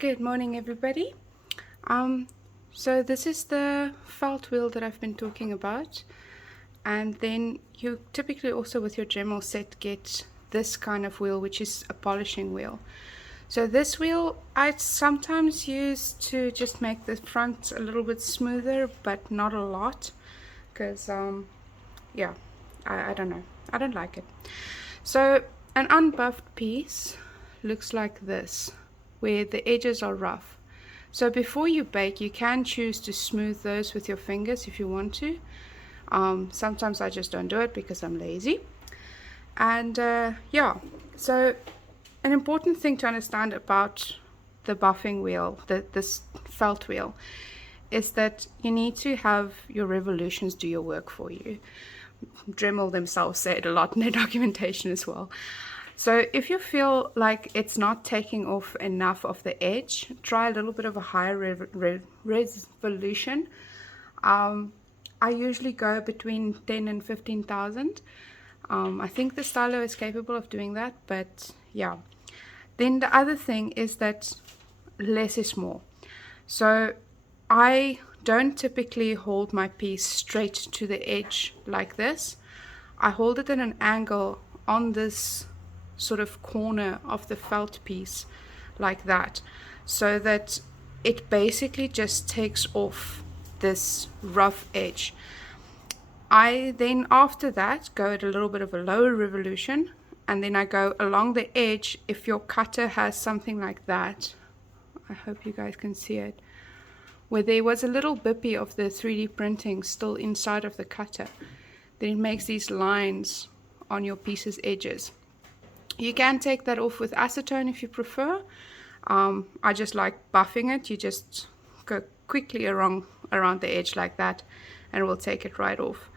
Good morning, everybody. So this is the felt wheel that I've been talking about, and then you typically also with your Dremel set get this kind of wheel, which is a polishing wheel. So this wheel I sometimes use to just make the front a little bit smoother, but not a lot, because yeah, I don't know, I don't like it. So an unbuffed piece looks like this, where the edges are rough. So before you bake, you can choose to smooth those with your fingers if you want to. Sometimes I just don't do it because I'm lazy. And yeah, so an important thing to understand about the buffing wheel, this felt wheel, is that you need to have your revolutions do your work for you. Dremel themselves say it a lot in their documentation as well. So if you feel like it's not taking off enough of the edge, try a little bit of a higher resolution. I usually go between 10 and 15,000. I think the stylo is capable of doing that, but yeah. Then the other thing is that less is more. So I don't typically hold my piece straight to the edge like this. I hold it at an angle on this sort of corner of the felt piece like that, so that it basically just takes off this rough edge. I then after that go at a little bit of a lower revolution, and then I go along the edge. If your cutter has something like that, I hope you guys can see it, where there was a little bippy of the 3D printing still inside of the cutter, then it makes these lines on your piece's edges. You can take that off with acetone if you prefer. I just like buffing it. You just go quickly around the edge like that, and it will take it right off.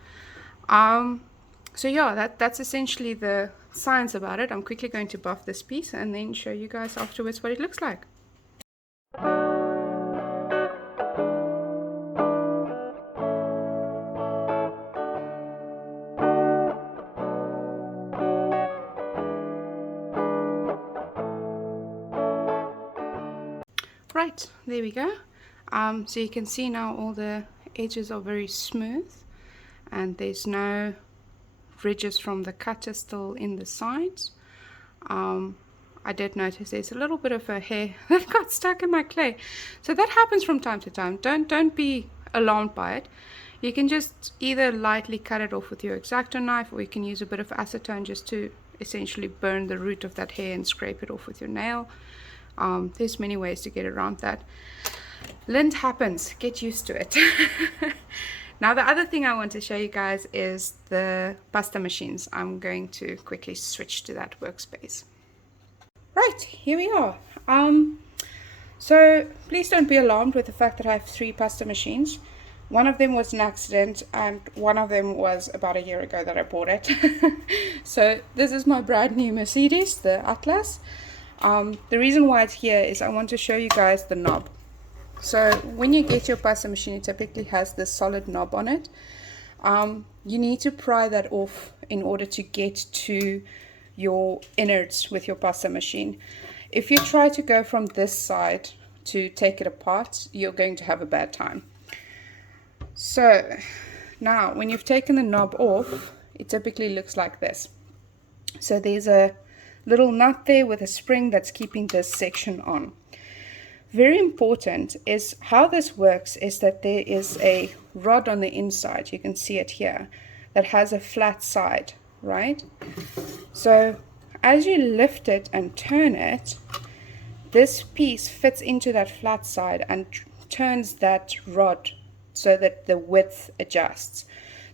So yeah, that's essentially the science about it. I'm quickly going to buff this piece and then show you guys afterwards what it looks like. Right, there we go. So you can see now all the edges are very smooth, and there's no ridges from the cutter still in the sides. I did notice there's a little bit of a hair that got stuck in my clay. So that happens from time to time. Don't be alarmed by it. You can just either lightly cut it off with your X-Acto knife, or you can use a bit of acetone just to essentially burn the root of that hair and scrape it off with your nail. There's many ways to get around that. Lint happens, get used to it. Now the other thing I want to show you guys is the pasta machines. I'm going to quickly switch to that workspace. Right, here we are. So please don't be alarmed with the fact that I have 3 pasta machines. One of them was an accident, and one of them was about a year ago that I bought it. So this is my brand new Mercedes, the Atlas. The reason why it's here is I want to show you guys the knob. So when you get your pasta machine, it typically has this solid knob on it. You need to pry that off in order to get to your innards with your pasta machine. If you try to go from this side to take it apart, you're going to have a bad time. So now when you've taken the knob off, it typically looks like this. So there's a little nut there with a spring that's keeping this section on. Very important is how this works is that there is a rod on the inside, you can see it here, that has a flat side, right? So as you lift it and turn it, this piece fits into that flat side and turns that rod so that the width adjusts.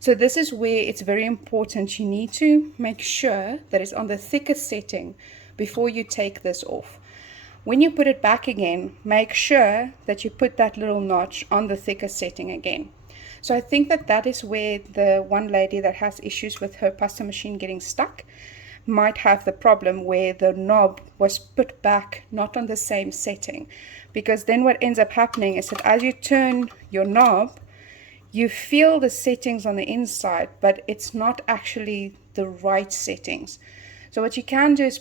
So this is where it's very important. You need to make sure that it's on the thickest setting before you take this off. When you put it back again, make sure that you put that little notch on the thickest setting again. So I think that is where the one lady that has issues with her pasta machine getting stuck might have the problem, where the knob was put back not on the same setting. Because then what ends up happening is that as you turn your knob, you feel the settings on the inside, but it's not actually the right settings. So what you can do is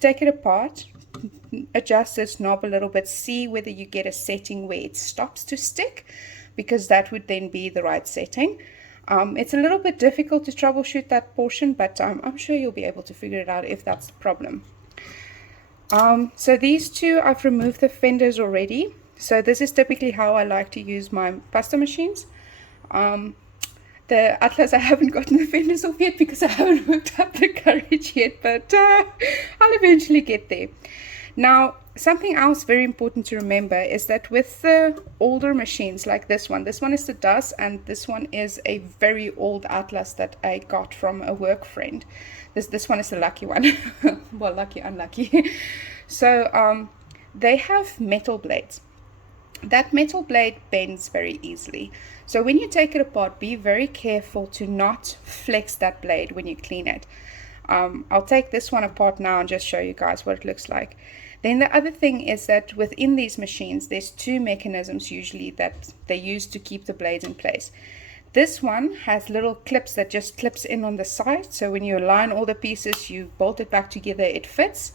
take it apart, adjust this knob a little bit, see whether you get a setting where it stops to stick, because that would then be the right setting. It's a little bit difficult to troubleshoot that portion, but I'm sure you'll be able to figure it out if that's the problem. So these two, I've removed the fenders already. So this is typically how I like to use my pasta machines. The Atlas, I haven't gotten the fenders off yet because I haven't worked up the courage yet, but I'll eventually get there. Now, something else very important to remember is that with the older machines like this one is the DAS, and this one is a very old Atlas that I got from a work friend. This one is the lucky one. Well, lucky, unlucky. So they have metal blades. That metal blade bends very easily. So when you take it apart, be very careful to not flex that blade when you clean it. I'll take this one apart now and just show you guys what it looks like. Then the other thing is that within these machines, there's two mechanisms usually that they use to keep the blades in place. This one has little clips that just clips in on the side. So when you align all the pieces, you bolt it back together, it fits.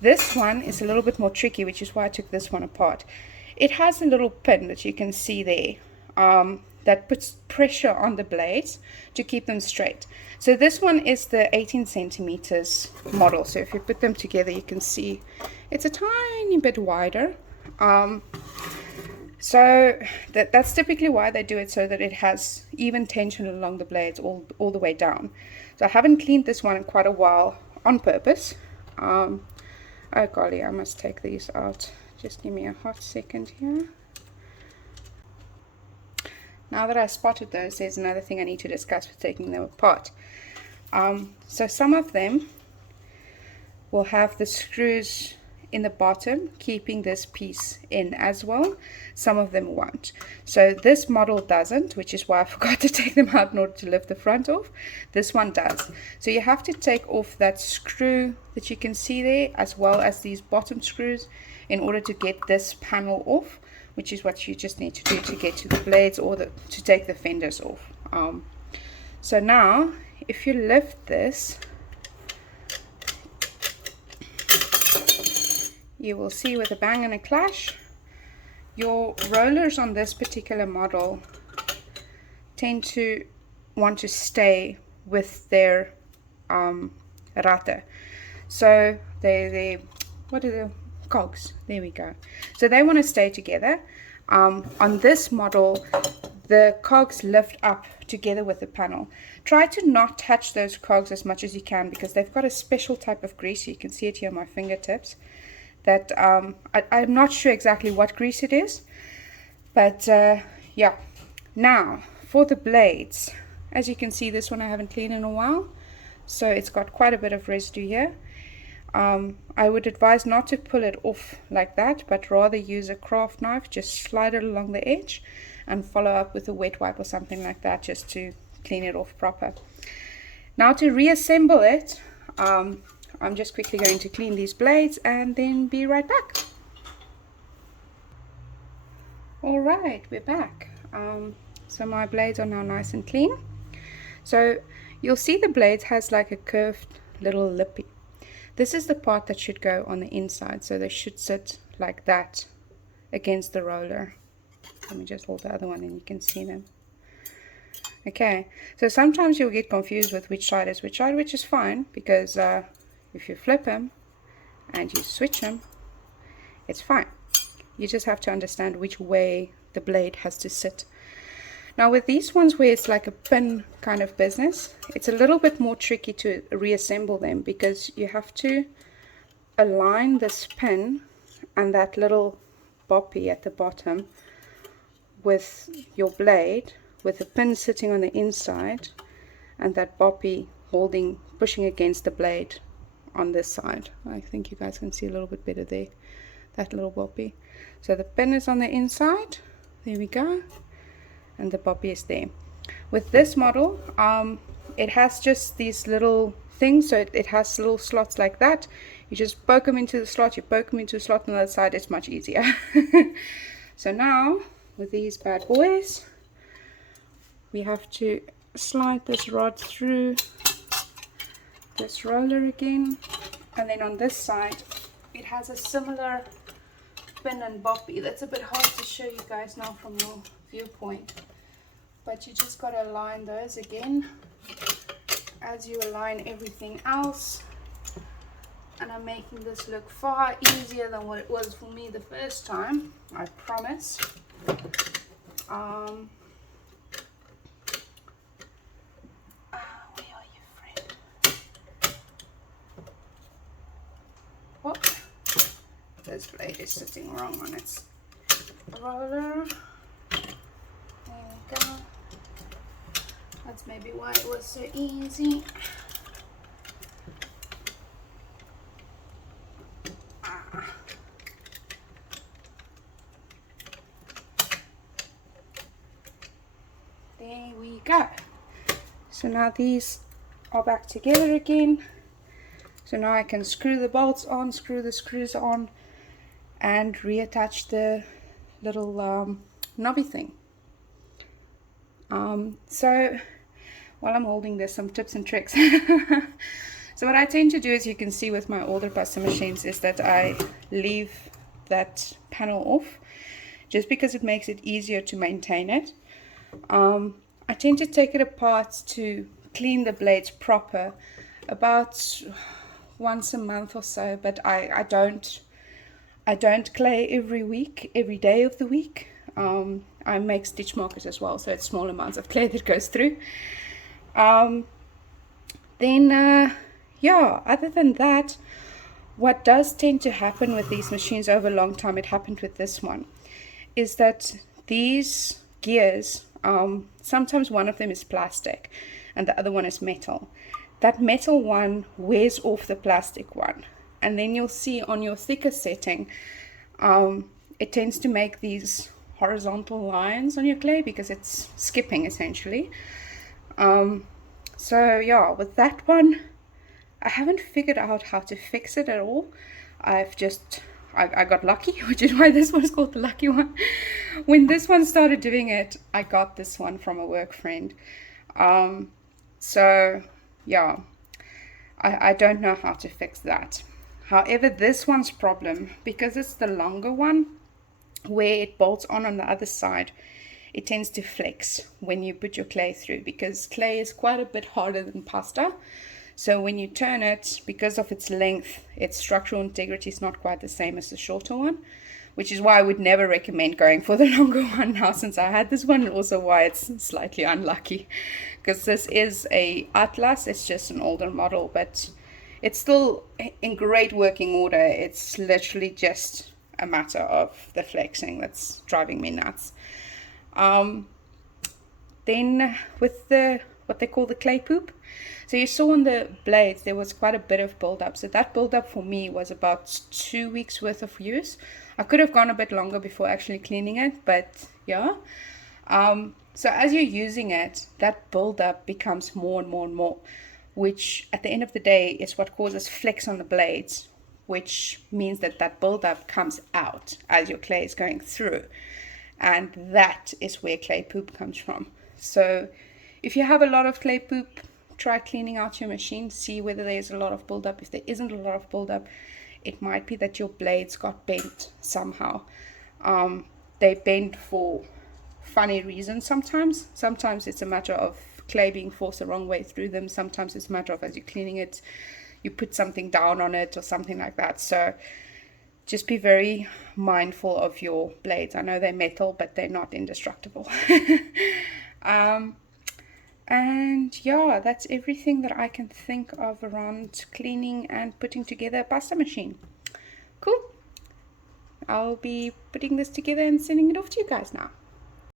This one is a little bit more tricky, which is why I took this one apart. It has a little pin that you can see there that puts pressure on the blades to keep them straight. So this one is the 18 centimeters model. So if you put them together, you can see it's a tiny bit wider. So that's typically why they do it, so that it has even tension along the blades all the way down. So I haven't cleaned this one in quite a while on purpose. Oh golly, I must take these out. Just give me a hot second here. Now that I spotted those, there's another thing I need to discuss with taking them apart. So some of them will have the screws in the bottom keeping this piece in as well. Some of them won't. So this model doesn't, which is why I forgot to take them out in order to lift the front off. This one does. So you have to take off that screw that you can see there, as well as these bottom screws, in order to get this panel off, which is what you just need to do to get to the blades or to take the fenders off. So now if you lift this, you will see with a bang and a clash, your rollers on this particular model tend to want to stay with their rata. So they what are the cogs? There we go. So they want to stay together. On this model, the cogs lift up together with the panel. Try to not touch those cogs as much as you can, because they've got a special type of grease. You can see it here on my fingertips. That I'm not sure exactly what grease it is, but yeah. Now for the blades, as you can see, this one I haven't cleaned in a while, so it's got quite a bit of residue here. I would advise not to pull it off like that, but rather use a craft knife, just slide it along the edge and follow up with a wet wipe or something like that, just to clean it off proper. Now to reassemble it, I'm just quickly going to clean these blades and then be right back. Alright, we're back. So my blades are now nice and clean. So you'll see the blades has like a curved little lippy. This is the part that should go on the inside, so they should sit like that against the roller. Let me just hold the other one and you can see them. Okay, so sometimes you'll get confused with which side is which side, which is fine, because if you flip them and you switch them, it's fine. You just have to understand which way the blade has to sit. Now with these ones where it's like a pin kind of business, it's a little bit more tricky to reassemble them, because you have to align this pin and that little boppy at the bottom with your blade, with the pin sitting on the inside and that boppy pushing against the blade on this side. I think you guys can see a little bit better there, that little boppy. So the pin is on the inside, there we go, and the boppy is there. With this model, it has just these little things, so it has little slots like that. You just poke them into the slot, you poke them into the slot on the other side, it's much easier. So now with these bad boys, we have to slide this rod through this roller again, and then on this side it has a similar pin and bobbie. That's a bit hard to show you guys now from your viewpoint, but you just got to align those again as you align everything else. And I'm making this look far easier than what it was for me the first time, I promise. Where are you, friend? What? This blade is sitting wrong on its roller. There we go. That's maybe why it was so easy. There we go. So now these are back together again. So now I can screw the bolts on, screw the screws on, and reattach the little knobby thing. So while I'm holding this, some tips and tricks. So what I tend to do, as you can see with my older custom machines, is that I leave that panel off just because it makes it easier to maintain it. I tend to take it apart to clean the blades proper about once a month or so, but I don't clay every day of the week. I make stitch markers as well, so it's small amounts of clay that goes through. Yeah, other than that, what does tend to happen with these machines over a long time, it happened with this one, is that these gears, sometimes one of them is plastic and the other one is metal. That metal one wears off the plastic one, and then you'll see on your thicker setting, it tends to make these horizontal lines on your clay because it's skipping essentially. So yeah, with that one, I haven't figured out how to fix it at all. I got lucky, which is why this one's called the lucky one. When this one started doing it, I got this one from a work friend. So yeah, I don't know how to fix that. However, this one's problem, because it's the longer one, where it bolts on the other side, it tends to flex when you put your clay through, because clay is quite a bit harder than pasta. So when you turn it, because of its length, its structural integrity is not quite the same as the shorter one, which is why I would never recommend going for the longer one now since I had this one, and also why it's slightly unlucky, because this is a Atlas. It's just an older model, but it's still in great working order. It's literally just a matter of the flexing that's driving me nuts. Then with what they call the clay poop, so you saw on the blades there was quite a bit of build-up. So that build-up for me was about 2 weeks worth of use. I could have gone a bit longer before actually cleaning it, but yeah. So as you're using it, that build-up becomes more and more and more, which at the end of the day is what causes flex on the blades, which means that that build-up comes out as your clay is going through. And that is where clay poop comes from. So if you have a lot of clay poop, try cleaning out your machine, see whether there's a lot of buildup. If there isn't a lot of buildup, it might be that your blades got bent somehow. They bend for funny reasons sometimes. Sometimes it's a matter of clay being forced the wrong way through them. Sometimes it's a matter of, as you're cleaning it, you put something down on it or something like that. So just be very mindful of your blades. I know they're metal, but they're not indestructible. And yeah, that's everything that I can think of around cleaning and putting together a pasta machine. Cool. I'll be putting this together and sending it off to you guys now.